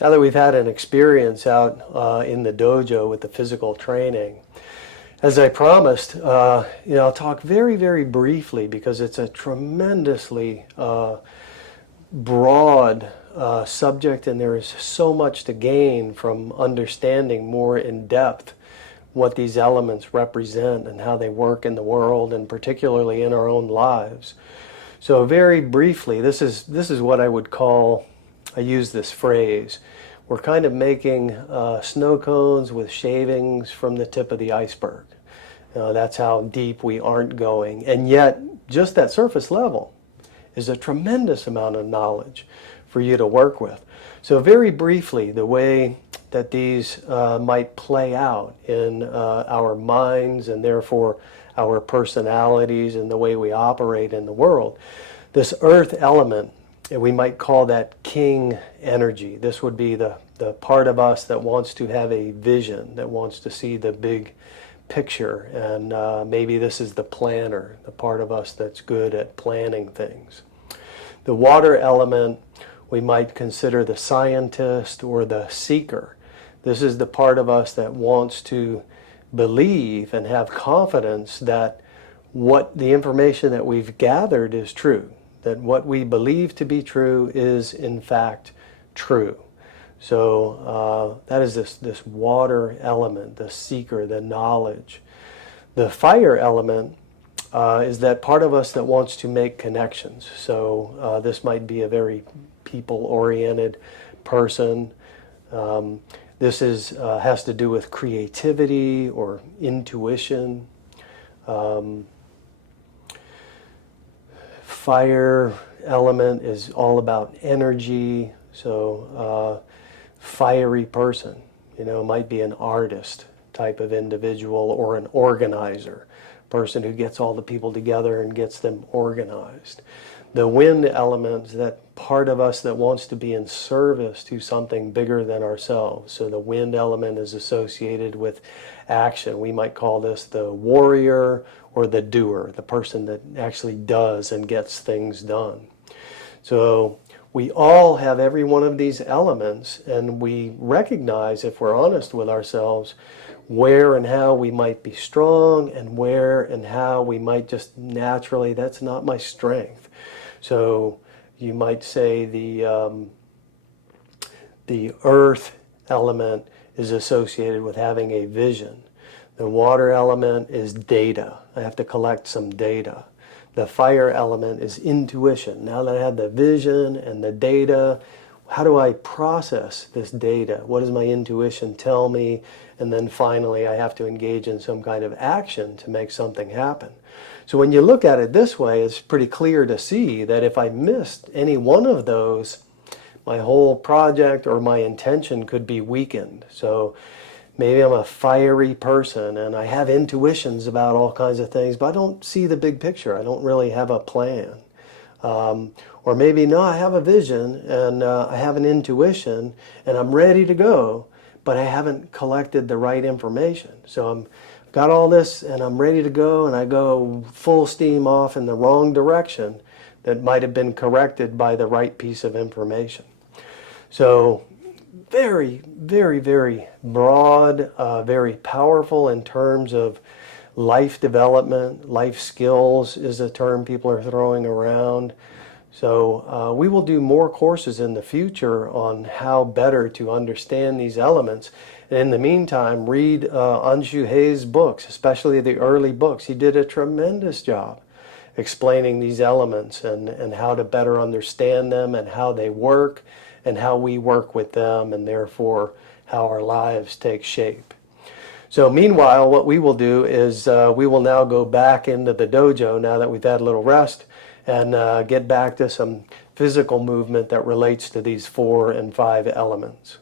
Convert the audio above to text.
Now that we've had an experience out in the dojo with the physical training, as I promised, I'll talk very, very briefly because it's a tremendously broad subject, and there is so much to gain from understanding more in depth what these elements represent and how they work in the world, and particularly in our own lives. So very briefly, this is what I would call, I use this phrase, we're kind of making snow cones with shavings from the tip of the iceberg. That's how deep we aren't going. And yet, just that surface level is a tremendous amount of knowledge for you to work with. So very briefly, the way that these might play out in our minds and therefore our personalities and the way we operate in the world. This earth element, and we might call that king energy. This would be the part of us that wants to have a vision, that wants to see the big picture, and maybe this is the planner, the part of us that's good at planning things. The water element, we might consider the scientist or the seeker. This is the part of us that wants to believe and have confidence that what the information that we've gathered is true, that what we believe to be true is in fact true. So that is this water element, the seeker, the knowledge. The fire element is that part of us that wants to make connections. So this might be a very people-oriented person. This has to do with creativity or intuition. Fire element is all about energy. So fiery person, might be an artist type of individual or an organizer, person who gets all the people together and gets them organized. The wind element is that part of us that wants to be in service to something bigger than ourselves. So the wind element is associated with action. We might call this the warrior or the doer, the person that actually does and gets things done. So we all have every one of these elements, and we recognize, if we're honest with ourselves, where and how we might be strong and where and how we might just naturally, that's not my strength. So you might say the earth element is associated with having a vision. The water element is data. I have to collect some data. The fire element is intuition. Now that I have the vision and the data, how do I process this data? What does my intuition tell me? And then finally, I have to engage in some kind of action to make something happen. So when you look at it this way, it's pretty clear to see that if I missed any one of those, my whole project or my intention could be weakened. So maybe I'm a fiery person and I have intuitions about all kinds of things, but I don't see the big picture. I don't really have a plan. Or maybe, no, I have a vision and I have an intuition and I'm ready to go, but I haven't collected the right information. So I'm got all this and I'm ready to go, and I go full steam off in the wrong direction that might have been corrected by the right piece of information. So very, very, very broad, very powerful in terms of life development. Life skills is a term people are throwing around. So we will do more courses in the future on how better to understand these elements. And in the meantime, read Anshu Hay's books, especially the early books. He did a tremendous job explaining these elements and how to better understand them and how they work and how we work with them, and therefore how our lives take shape. So meanwhile, what we will do is we will now go back into the dojo now that we've had a little rest, and get back to some physical movement that relates to these 4 and 5 elements.